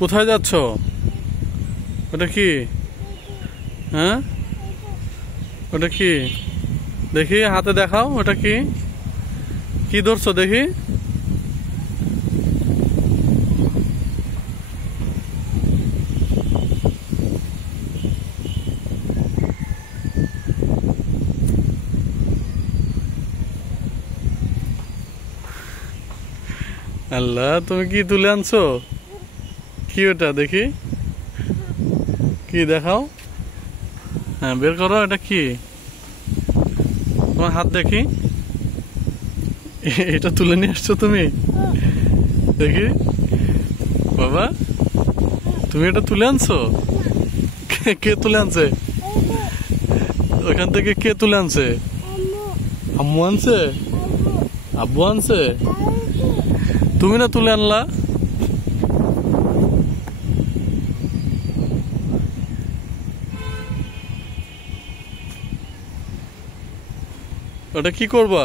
কোথায় যাচ্ছ? ওটা কি? হ্যাঁ, ওটা কি? দেখি হাতে দেখাও, ওটা কি? কি ধরছো দেখি? আল্লাহ, তুমি কি তুলে আনছো? কি ওটা দেখি? কি দেখাও? হ্যাঁ, বের করো, এটা কি? তোমার হাত দেখি। এটা তুলে নিয়ে আসছো তুমি? দেখি বাবা, তুমি এটা তুলে আনছো? কে তুলে আনছে? ওখান থেকে কে তুলে আনছে? আম্মু আনছে? আব্বু আনছে? তুমি না তুলে আনলা? ওটা কি করবা?